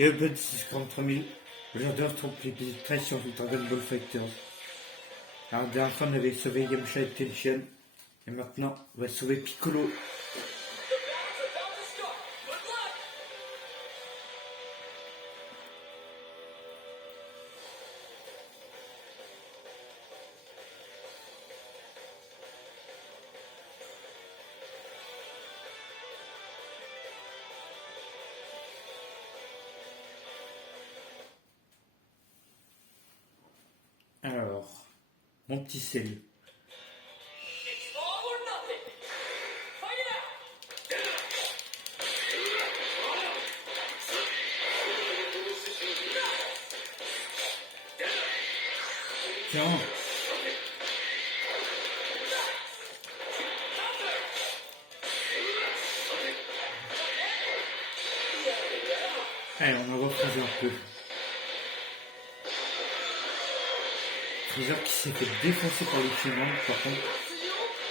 Et Open 643 000. Aujourd'hui, on se trouve pour l'épisode 13 sur Dragon Ball Fighters. Alors, la dernière fois, on avait sauvé Yamcha et Tenshin. Et maintenant, on va sauver Piccolo. Alors, mon petit Cell. Tiens. Allez, on envoie Freezer un peu. Freezer qui s'est fait défoncer par les Chimans, par contre.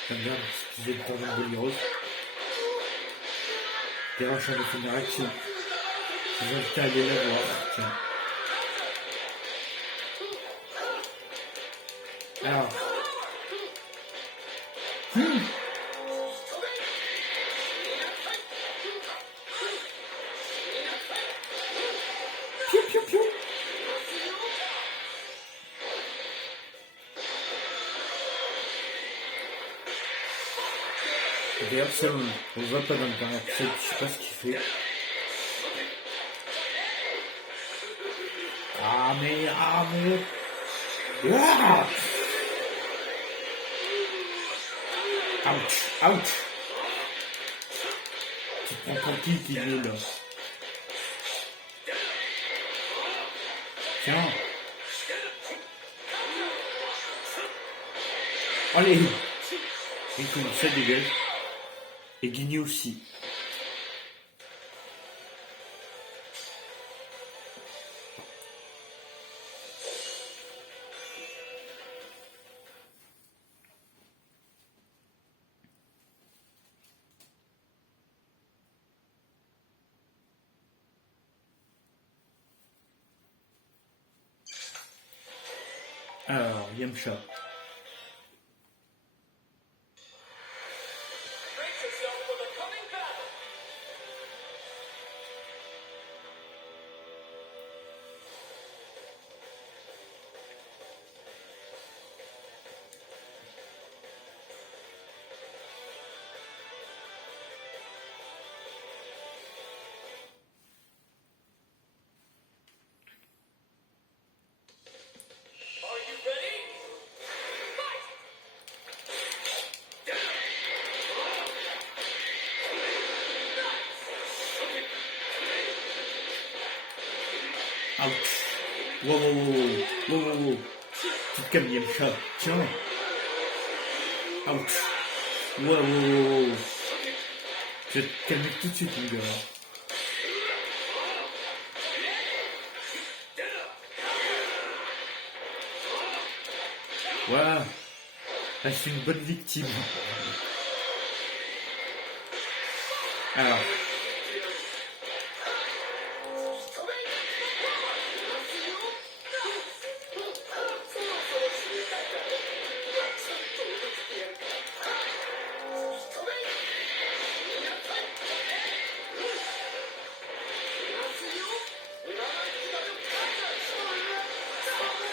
J'aime bien utiliser le Dragon Ball Heroes. D'ailleurs, j'en ai fait une réaction. Je vous invite à aller la voir. Tiens. Alors. Piou, piou, piou. D'ailleurs, ça, on le voit pas dans le dernier épisode, je sais pas ce qu'il fait. Ah mais... Ah! Ouch! Ouch! Tu te prends ton kill qui est nul. Tiens! Allez! Et tout, ça dégage. Et Guigny aussi. Alors, Yamcha. Ouch. Wow. Tu te calmes, Yamcha. Tiens. Ouch. Wow. Je vais te calmer tout de suite, mon gars. Voilà. Ah, c'est une bonne victime. Alors.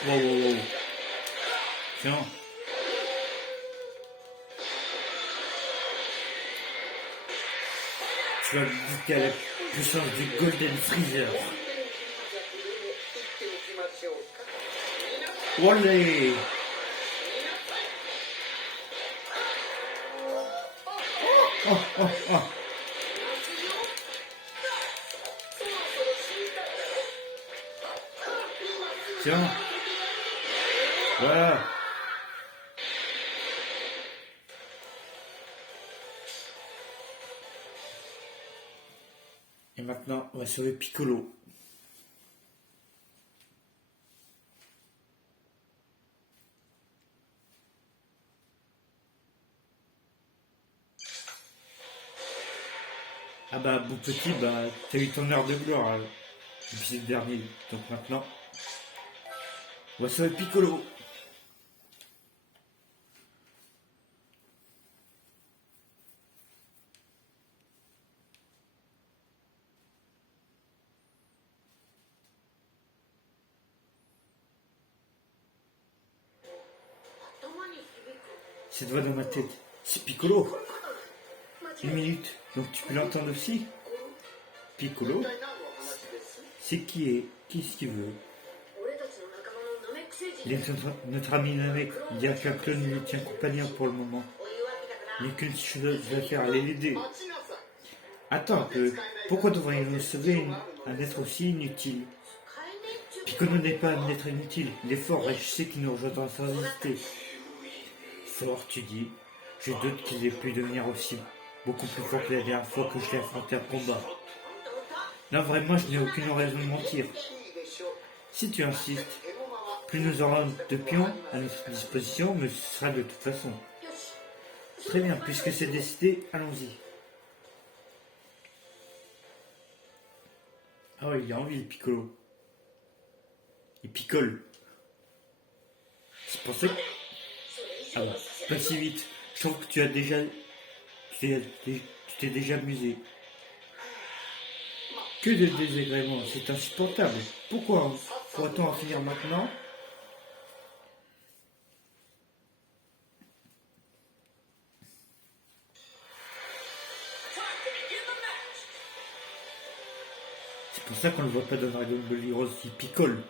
Wow. Tiens. Tu vas goûter à la puissance du Golden Freezer. Olé. Oh. Tiens. Voilà. Et maintenant, on va sauver Piccolo. Ah bah, bon petit, bah, t'as eu ton heure de gloire. Depuis c'est le dernier. Donc maintenant, on va sauver Piccolo. Cette voix dans ma tête, c'est Piccolo. Une minute, donc tu peux l'entendre aussi. Piccolo, c'est qui est, qu'est-ce qu'il veut? Il est notre ami Namek, il y a qu'un clone lui tient compagnon pour le moment. Il n'y a qu'une chose à faire, aller l'aider. Attends un peu, pourquoi devrions-nous sauver un être aussi inutile? Piccolo n'est pas un être inutile, il est fort et je sais qu'il nous rejoindra sans hésiter. Fort, tu dis. Je doute qu'il ait pu devenir aussi beaucoup plus fort que la dernière fois que je l'ai affronté en combat. Non, vraiment, je n'ai aucune raison de mentir. Si tu insistes, plus nous aurons de pions à notre disposition, mieux ce sera de toute façon. Très bien, puisque c'est décidé, allons-y. Ah oui, il a envie, le Piccolo. Il picole. C'est pour ça que... Ah ouais, pas si vite. Je trouve que tu t'es déjà amusé. Que de désagréments, c'est insupportable. Pourquoi pourra-t-on en finir maintenant? C'est pour ça qu'on ne le voit pas dans Dragon Ball Heroes, il picole.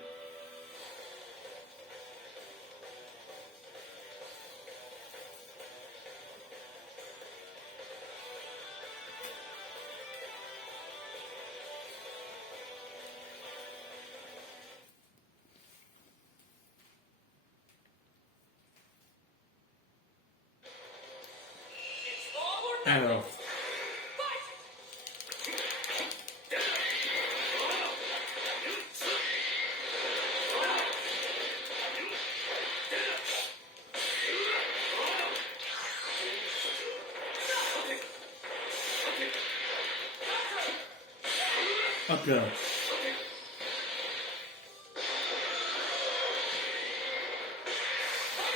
Alors... Hop là.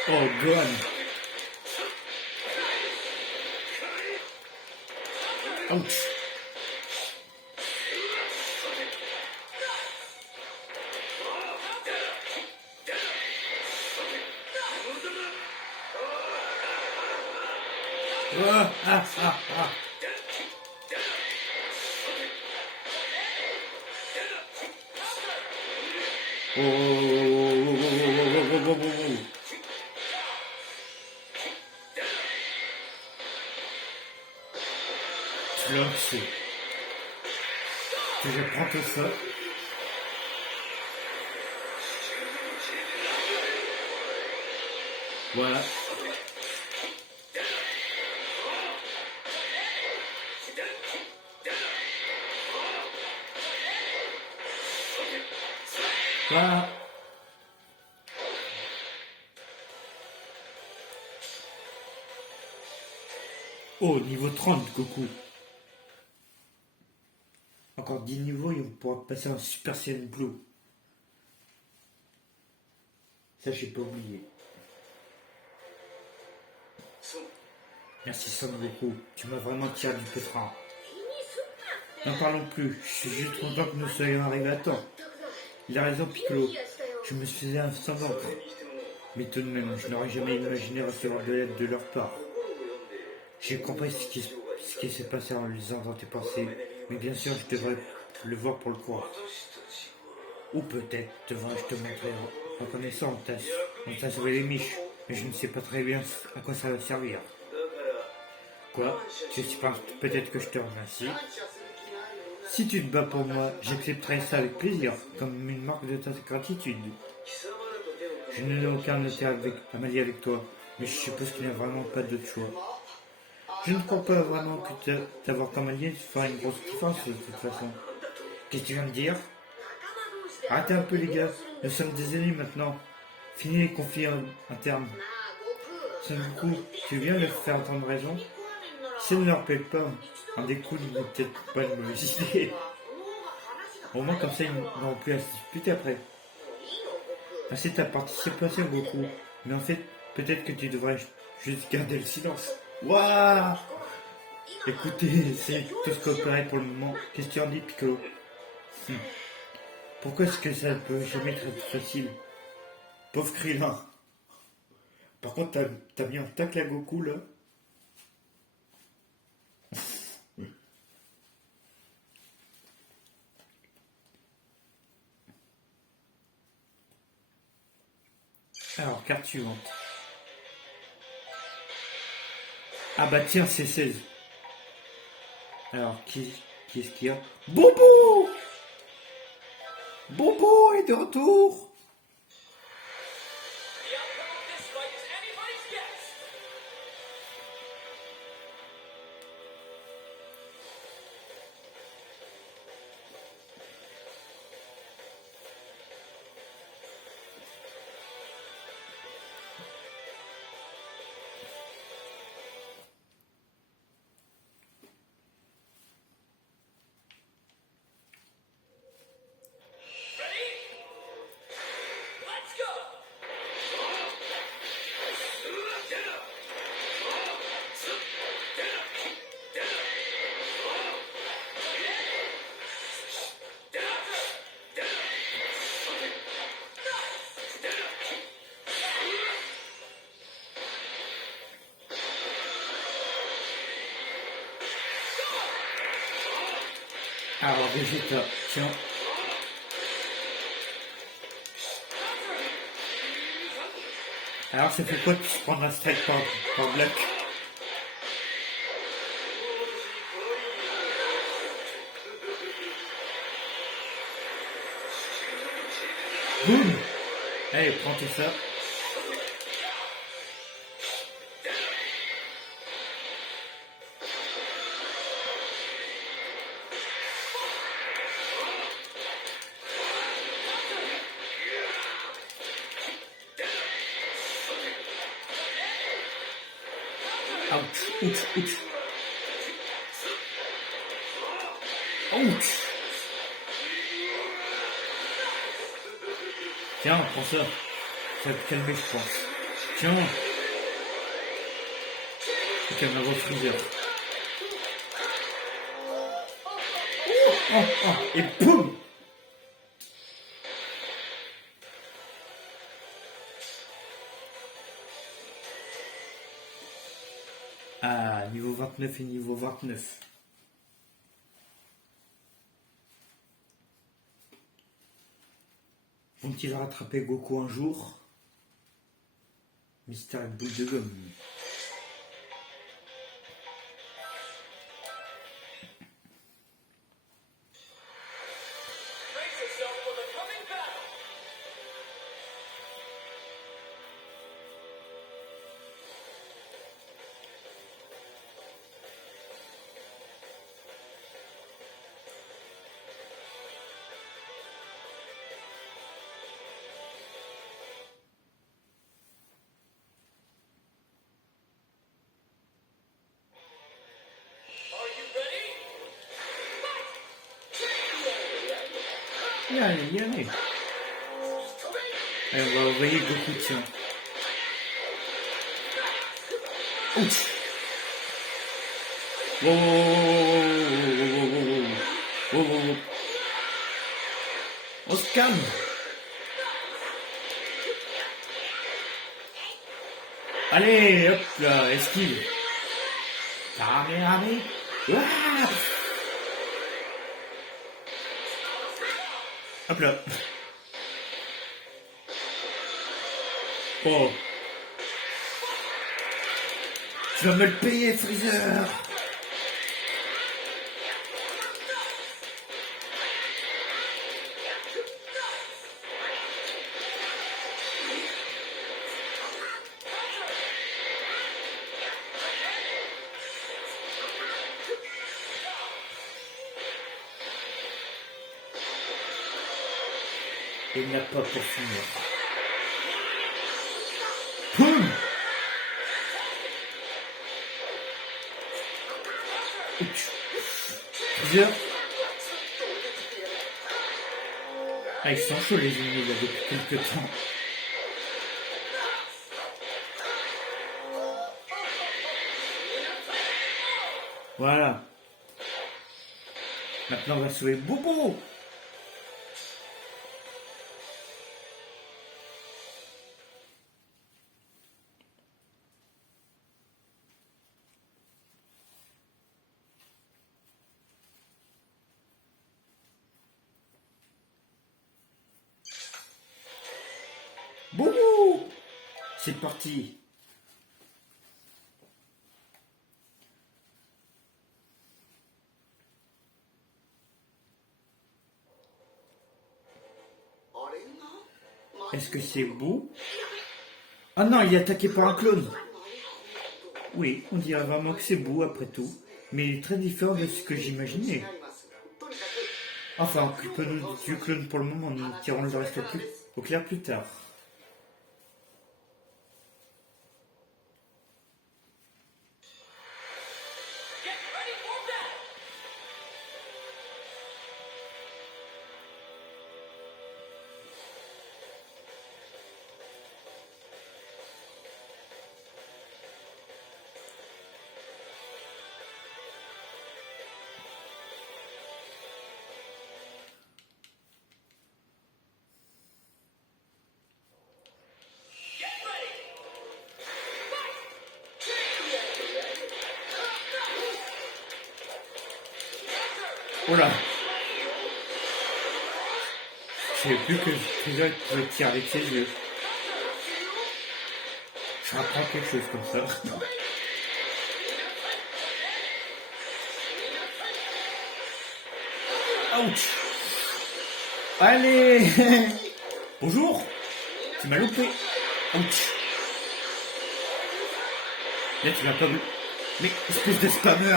Oh, Gohan. Ouch. Ah, ah, ah, ah. Oh, oh, oh, oh, oh, oh, oh. Flux. Que je prends tout ça. Voilà. Voilà. Oh, niveau 30, Goku. Encore 10 niveaux et on pourra passer en Super Saiyan Blue. Ça, j'ai pas oublié. Merci Son Goku, tu m'as vraiment tiré du pétrin. N'en parlons plus, je suis juste content que nous soyons arrivés à temps. Il a raison Piccolo, je me faisais un semblant. Mais tout de même, je n'aurais jamais imaginé recevoir de l'aide de leur part. J'ai compris ce qui s'est passé en lisant dans tes pensées, mais bien sûr je devrais le voir pour le croire. Ou peut-être devrais-je te montrer reconnaissant, on t'a sauvé les miches, mais je ne sais pas très bien à quoi ça va servir. Quoi? Tu penses peut-être que je te remercie? Si tu te bats pour moi, j'accepterai ça avec plaisir, comme une marque de ta gratitude. Je n'ai aucun intérêt à m'allier avec toi, mais je suppose qu'il n'y a vraiment pas d'autre choix. Je ne crois pas vraiment que t'avoir comme allié fera une grosse différence de toute façon. Qu'est-ce que tu viens de dire? Arrêtez un peu les gars, nous sommes des ennemis maintenant. Finis les conflits internes. Son Goku, tu viens de faire entendre raison? Si elle ne leur plaît pas, en découle n'est peut-être pas une mauvaise idée. Au moins, comme ça, ils n'auront plus à se disputer après. Ah, c'est ta participation, Goku. Mais en fait, peut-être que tu devrais juste garder le silence. Waouh! Écoutez, c'est tout ce qu'on peut pour le moment. Qu'est-ce que tu en dis, Piccolo? Pourquoi est-ce que ça ne peut jamais être facile? Pauvre Krillin. Par contre, t'as mis un tacle à Goku, là? Alors, carte suivante. Ah bah tiens, c'est 16. Alors, qui est-ce qu'il y a? Bobo! Bobo est de retour! Alors, Vegeta, tiens. Alors, ça fait quoi de se prendre un strike par Black? Boum! Allez, prends tout ça. Ouch, ouch, ouch. Ouch! Tiens, prends ça. Ça va te calmer, je pense. Tiens. Ok, on va Freezer. Oh, oh, et boum! Ah, niveau 29 et niveau 29. Vont-ils rattraper Goku un jour? Mystère boule de gomme. Allez, y allez. Allez, on va envoyer Goku, tiens. Ouch! Wow, wow, wow, wow, wow, wow, wow, wow, wow. On se calme. Allez, hop là, esquive. Allez. Ouah. Hop là. Oh. Tu vas me le payer, Freezer. Et il n'y a pas pour finir. Boum! Freezer. Ah, ils sont chauds les ennemis là depuis quelques temps. Voilà. Maintenant on va sauver Bobo. Bobo. C'est parti. Est-ce que c'est beau? Ah non, il est attaqué par un clone. Oui, on dirait vraiment que c'est beau après tout. Mais il est très différent de ce que j'imaginais. Enfin, occupons-nous du clone pour le moment, nous tirons le reste au clair plus tard. Oh là! Je savais plus que Freezer pouvait tirer avec ses yeux. Je rapprends quelque chose comme ça. Ouch! Allez! Bonjour! Tu m'as loupé! Ouch! Là tu vas pas me... Mais espèce de spammer!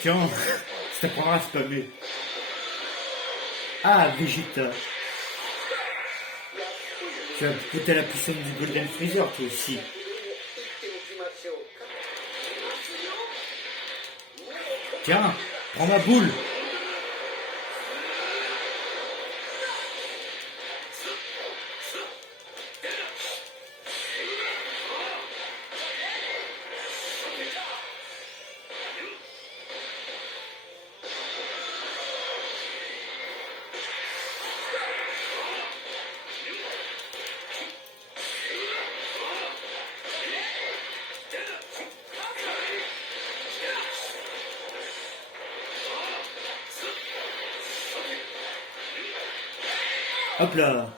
Tiens, ça t'apprendra à spammer. Ah, Vegeta. Tu as goûté la puissance du Golden Freezer, toi aussi. Tiens, prends ma boule. Hop là.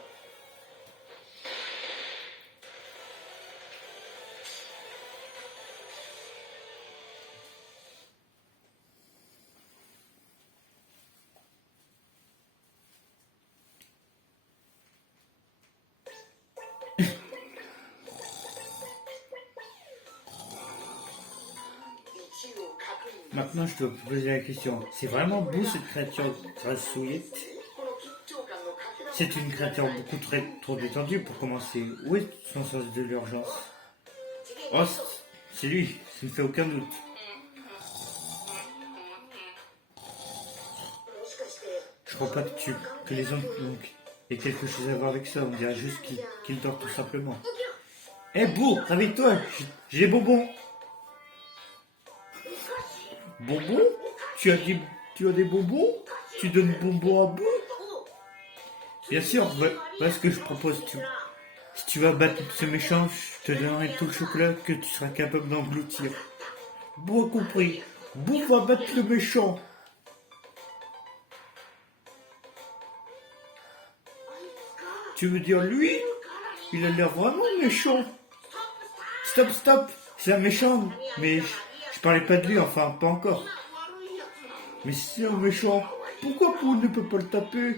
Maintenant, je dois te poser la question. C'est vraiment beau cette créature grassouillette? C'est une créature beaucoup trop détendue pour commencer. Où est son sens de l'urgence? Oh, c'est lui, ça ne fait aucun doute. Je crois pas que les hommes aient quelque chose à voir avec ça. On dirait juste qu'il dort tout simplement. Eh Beau, réveille-toi, j'ai des bonbons. Bonbons? Tu as des bonbons? Tu donnes bonbons à Beau? Bien sûr, voilà ce que je propose. Si tu vas battre ce méchant, je te donnerai tout le chocolat que tu seras capable d'engloutir. Beau compris. Beau va battre le méchant. Tu veux dire lui? Il a l'air vraiment méchant. Stop. C'est un méchant. Mais je parlais pas de lui, enfin, pas encore. Mais c'est un méchant. Pourquoi Pou ne peut pas le taper?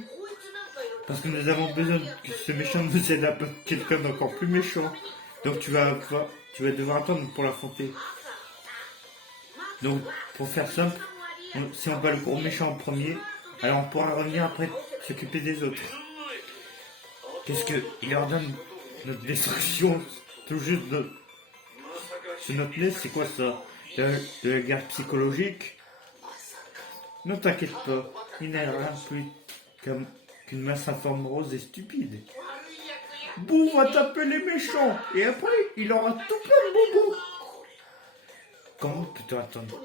Parce que nous avons besoin que ce méchant nous aide à battre quelqu'un d'encore plus méchant. Donc tu vas devoir attendre pour l'affronter. Donc, pour faire simple, si on bat le gros méchant en premier, alors on pourra revenir après s'occuper des autres. Qu'est-ce qu'il ordonne notre destruction tout juste sur notre nez? C'est quoi ça? De la guerre psychologique? Ne t'inquiète pas, il n'y a rien de plus qu'une mince forme rose et stupide. Bou va taper les méchants, et après, il aura tout plein de bobos. Comment peut-on attendre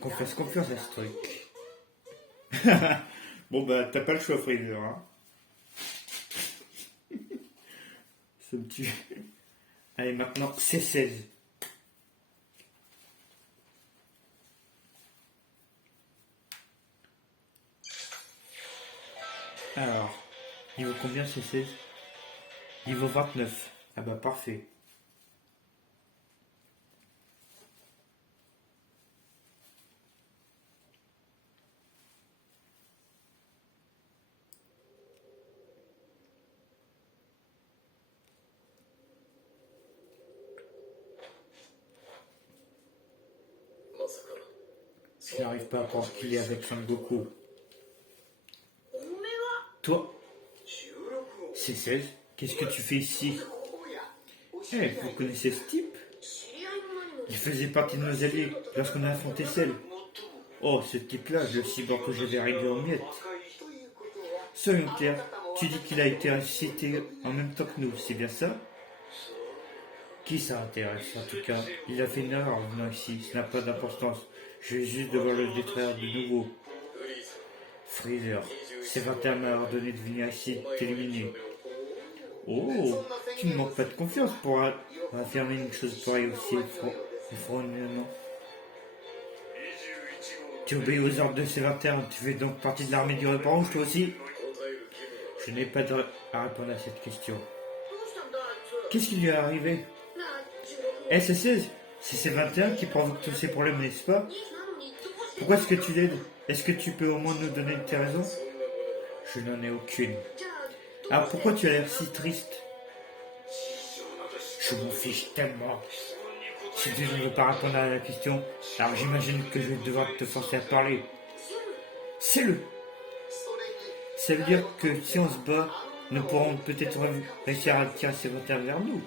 qu'on fasse confiance à ce truc? Bon bah, t'as pas le choix, Freezer, hein. Ce petit... Allez, maintenant, c'est 16. Alors, niveau combien c'est 16? Niveau 29. Ah bah parfait. Je n'arrive pas à croire qu'il est avec Son Goku. Toi, c'est 16. Qu'est-ce que tu fais ici? Eh, vous connaissez ce type? Il faisait partie de nos alliés lorsqu'on a affronté Cell. Oh, ce type-là, le cyborg que j'avais réduit en miettes. Soyons clairs, tu dis qu'il a été ressuscité en même temps que nous, c'est bien ça? Qui ça intéresse? En tout cas, il a fait une erreur en venant ici, ça n'a pas d'importance. Je vais juste devoir le détruire de nouveau. Freezer, c'est 21 m'a ordonné de venir ici, t'éliminer. Oh, tu ne manques pas de confiance pour affirmer une chose pareille aussi effrontément. Tu obéis aux ordres de C21, tu fais donc partie de l'armée du Ruban Rouge toi aussi? Je n'ai pas à répondre à cette question. Qu'est-ce qui lui est arrivé? C'est 16, c'est C21 qui provoque tous ces problèmes, n'est-ce pas? Pourquoi est-ce que tu l'aides? Est-ce que tu peux au moins nous donner tes raisons? Je n'en ai aucune. Alors pourquoi tu as l'air si triste? Je m'en fiche tellement. Si tu ne veux pas répondre à la question, alors j'imagine que je vais devoir te forcer à parler. C'est-le. Ça veut dire que si on se bat, nous pourrons peut-être réussir à tirer ces volontaires vers nous.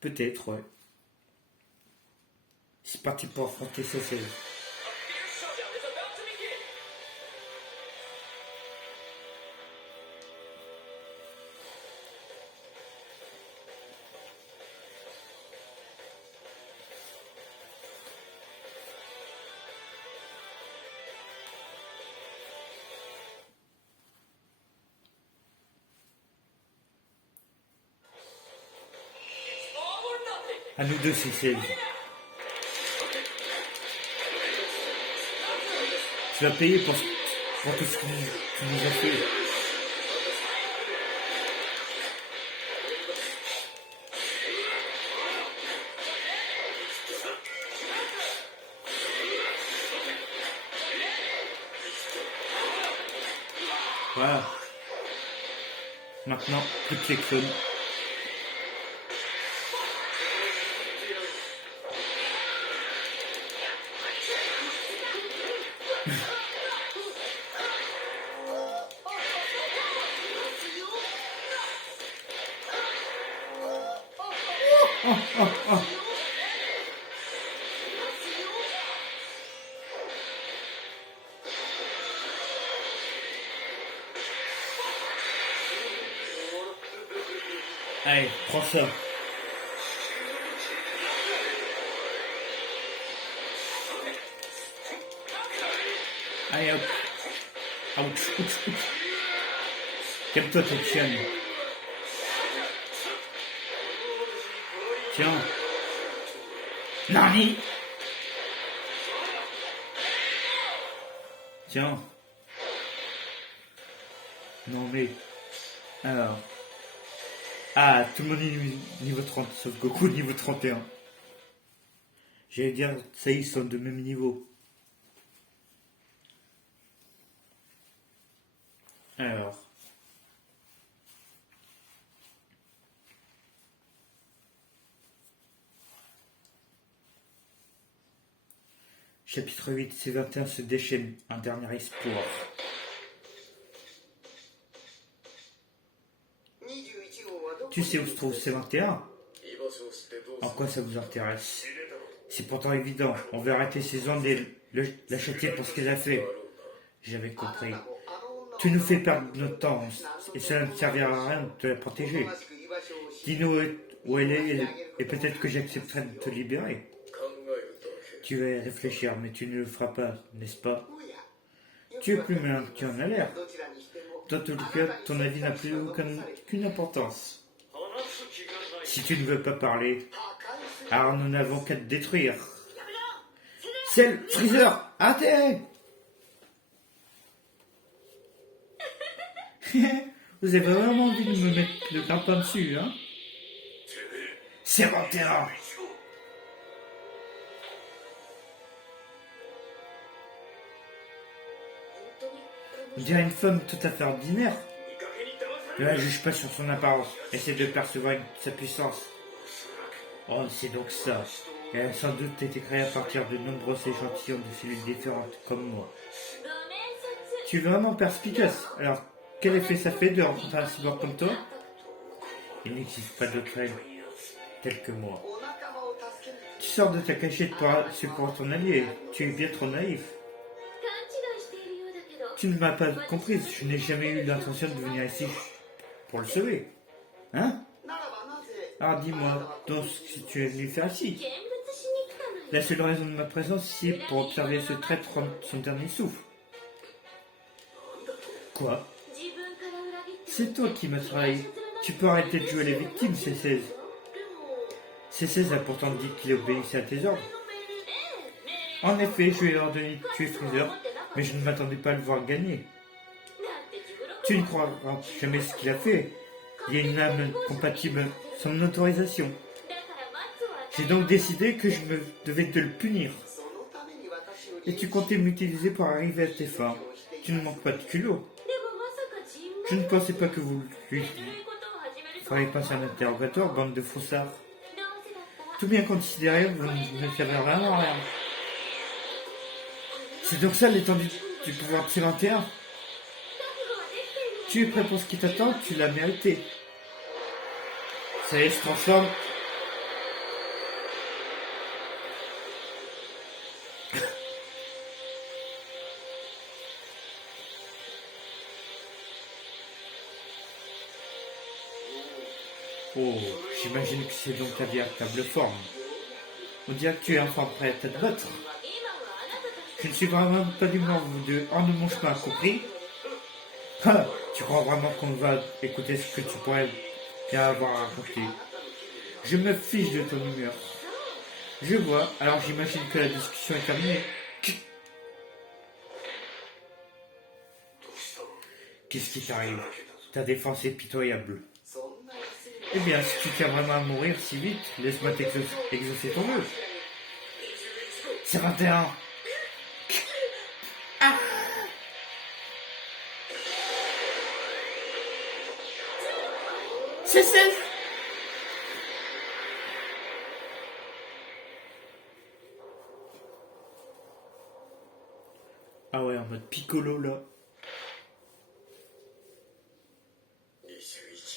Peut-être, ouais. C'est parti pour affronter ces cellules. À nous deux, c'est celle. Tu vas payer pour tout ce que tu nous as fait. Voilà. Maintenant, toutes les clones. Allez, prends ça. Allez, hop. Ouch, ouch, ouch. Calme-toi, ton chien. Tiens. Nani. Tiens. Non mais... Alors... Ah, tout le monde est niveau 30, sauf Goku niveau 31. J'allais dire, ça y est, ils sont de même niveau. Alors... Chapitre 8, C21 se déchaîne, un dernier espoir. Tu sais où se trouve C21? En quoi ça vous intéresse? C'est pourtant évident, on veut arrêter ces ondes et la châtier pour ce qu'elle a fait. J'avais compris. Tu nous fais perdre notre temps et cela ne servira à rien de te la protéger. Dis-nous où elle est et peut-être que j'accepterai de te libérer. Tu vas y réfléchir, mais tu ne le feras pas, n'est-ce pas? Tu es plus malin que tu en as l'air. Dans tout cas, ton avis n'a plus aucune importance. Si tu ne veux pas parler, alors nous n'avons qu'à te détruire. C'est le Freezer! Arrêtez! Vous avez vraiment envie de me mettre le grappin dessus, hein? C'est mon terrain! On dirait une femme tout à fait ordinaire. Ne la juge pas sur son apparence. Essaie de percevoir sa puissance. Oh, c'est donc ça. Elle a sans doute été créée à partir de nombreux échantillons de cellules différentes, comme moi. Tu es vraiment perspicace. Alors, quel effet ça fait de rencontrer un cyborg comme toi? Il n'existe pas d'autre règle, tel que moi. Tu sors de ta cachette pour secourir ton allié. Tu es bien trop naïf. Tu ne m'as pas comprise. Je n'ai jamais eu l'intention de venir ici pour le sauver. Hein? Alors dis-moi, donc, ce que tu es venu faire ici. La seule raison de ma présence ici est pour observer ce traître prendre son dernier souffle. Quoi? C'est toi qui m'as trahi. Tu peux arrêter de jouer les victimes, C16. C16 a pourtant dit qu'il obéissait à tes ordres. En effet, je lui ai ordonné de tuer Freezer, mais je ne m'attendais pas à le voir gagner. Tu ne croiras jamais ce qu'il a fait. Il y a une âme compatible sans mon autorisation. J'ai donc décidé que je devais te le punir. Et tu comptais m'utiliser pour arriver à tes fins. Tu ne manques pas de culot. Je ne pensais pas que vous lui feriez passer un interrogatoire, bande de faussards. Tout bien considéré, vous ne savez vraiment rien. C'est donc ça l'étendue du pouvoir de T21. Tu es prêt pour ce qui t'attend, tu l'as mérité. Ça y est, se transforme. Oh, j'imagine que c'est donc ta véritable forme. On dirait que tu es enfin prêt à te battre. Je ne suis vraiment pas du genre vous deux hors de mon chemin, compris? Ah, tu crois vraiment qu'on va écouter ce que tu pourrais bien avoir à raconter? Je me fiche de ton humeur. Je vois, alors j'imagine que la discussion est terminée. Qu'est-ce qui t'arrive? Ta défense est pitoyable. Eh bien, si tu tiens vraiment à mourir si vite, laisse-moi exaucer ton vœu. C'est 21. Ah! C'est 16. Ah ouais, en mode piccolo là.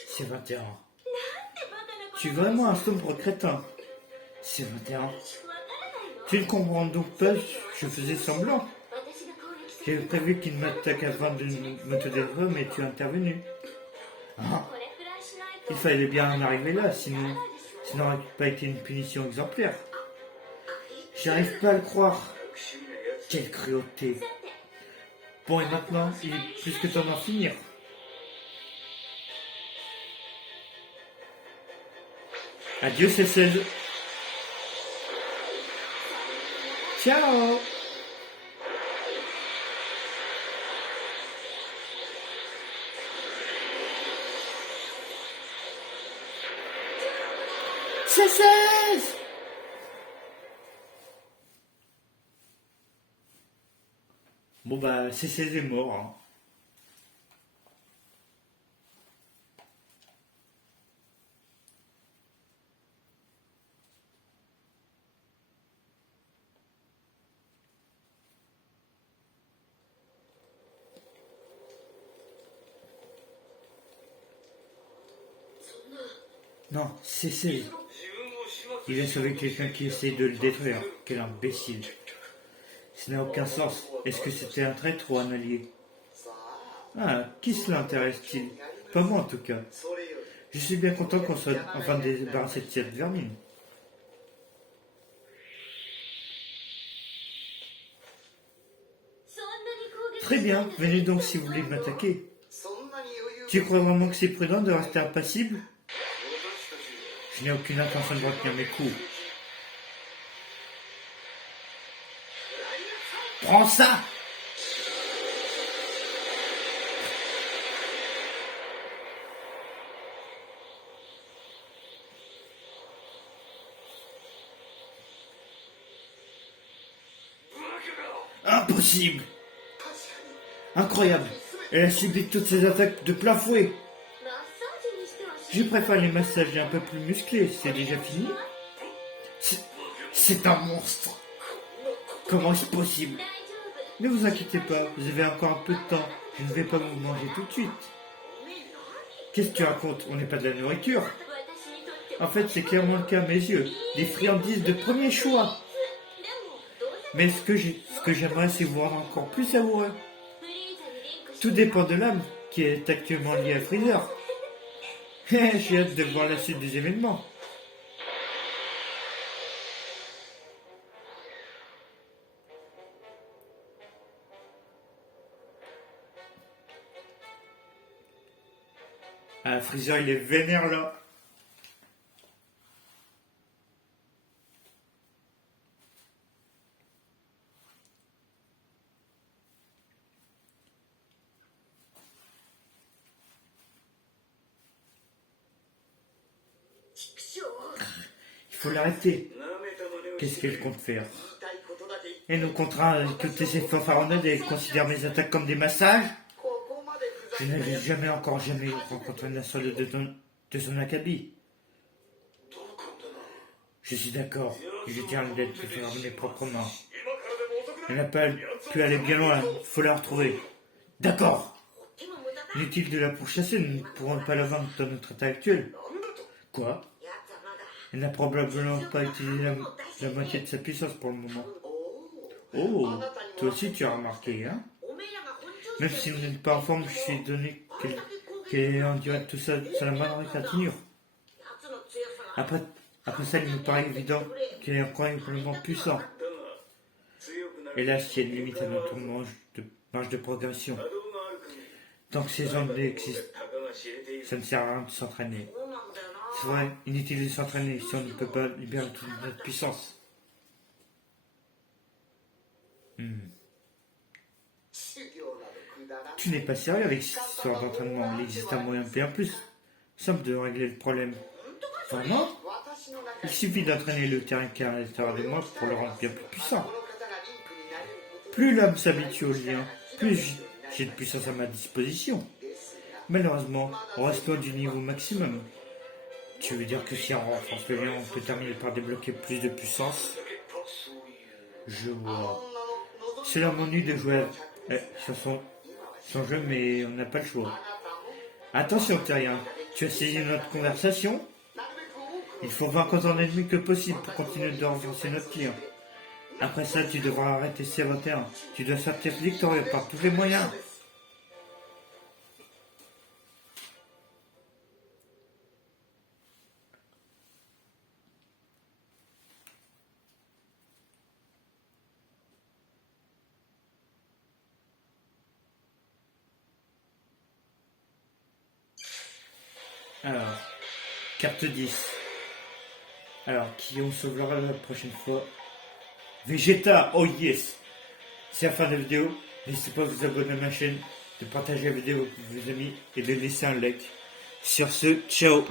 C'est 21. Tu es vraiment un sombre crétin. C'est 21. Tu ne comprends donc pas, je faisais semblant. J'avais prévu qu'il m'attaque avant de me te détruire, mais tu es intervenu. Ah, il fallait bien en arriver là, sinon ça n'aurait pas été une punition exemplaire. J'arrive pas à le croire. Quelle cruauté. Bon, et maintenant, il est plus que temps d'en finir. Adieu, C16. Ciao. C16. Bon bah, C16 est mort, hein. Non, C16. Il a sauvé quelqu'un qui essaie de le détruire. Quel imbécile. Ça n'a aucun sens. Est-ce que c'était un traître ou un allié? Ah, qui cela intéresse-t-il? Pas moi en tout cas. Je suis bien content qu'on soit enfin débarrassé de cette vermine. Très bien, venez donc si vous voulez m'attaquer. Tu crois vraiment que c'est prudent de rester impassible? Je n'ai aucune intention de retenir mes coups. Prends ça! Impossible! Incroyable! Elle a subi toutes ces attaques de plein fouet. Je préfère les massages un peu plus musclés. C'est déjà fini? C'est un monstre! Comment est-ce possible? Ne vous inquiétez pas, vous avez encore un peu de temps. Je ne vais pas vous manger tout de suite. Qu'est-ce que tu racontes? On n'est pas de la nourriture. En fait, c'est clairement le cas à mes yeux. Des friandises de premier choix. Mais ce que j'aimerais, c'est vous rendre encore plus savoureux. Tout dépend de l'âme qui est actuellement liée à Freezer. J'ai hâte de voir la suite des événements. Ah, Freezer, il est vénère là. Il faut l'arrêter. Qu'est-ce qu'elle compte faire? Elle nous contraint à écouter ses fanfaronnades et elle considère mes attaques comme des massages? Je n'avais jamais rencontré une assaut de son acabit. Je suis d'accord. Je tiens d'être faire mes propres mains. Elle n'a pas pu aller bien loin. Il faut la retrouver. D'accord. Inutile de la pourchasser. Nous ne pourrons pas la vendre dans notre état actuel. Quoi? Elle n'a probablement pas utilisé la moitié de sa puissance pour le moment. Oh, toi aussi tu as remarqué, hein? Même si vous n'êtes pas en forme, je suis donné qu'elle ait enduré tout ça sans la moindre égratignure. Après ça, il me paraît évident qu'elle est incroyablement puissante. Et là, si elle limite à notre marge de progression. Tant que ces hommes existent, ça ne sert à rien de s'entraîner. C'est vrai, inutile de s'entraîner si on ne peut pas libérer toute notre puissance. Tu n'es pas sérieux avec cette histoire d'entraînement. Il existe un moyen bien plus simple de régler le problème. Vraiment? Il suffit d'entraîner le terrain qui est à l'intérieur de moi pour le rendre bien plus puissant. Plus l'homme s'habitue au lien, plus j'ai de puissance à ma disposition. Malheureusement, on reste loin du niveau maximum. Tu veux dire que si on renforce le lien, on peut terminer par débloquer plus de puissance? Je vois. C'est leur menu de jouer sur son jeu, mais on n'a pas le choix. Attention, Terrien, tu as saisi notre conversation? Il faut vaincre autant d'ennemis que possible pour continuer de renforcer notre client. Après ça, tu devras arrêter C21. Tu dois sortir victorieux par tous les moyens. Alors, carte 10. Alors, qui on sauvera la prochaine fois? Vegeta, oh yes! C'est la fin de la vidéo. N'hésitez pas à vous abonner à ma chaîne, de partager la vidéo avec vos amis et de laisser un like. Sur ce, ciao!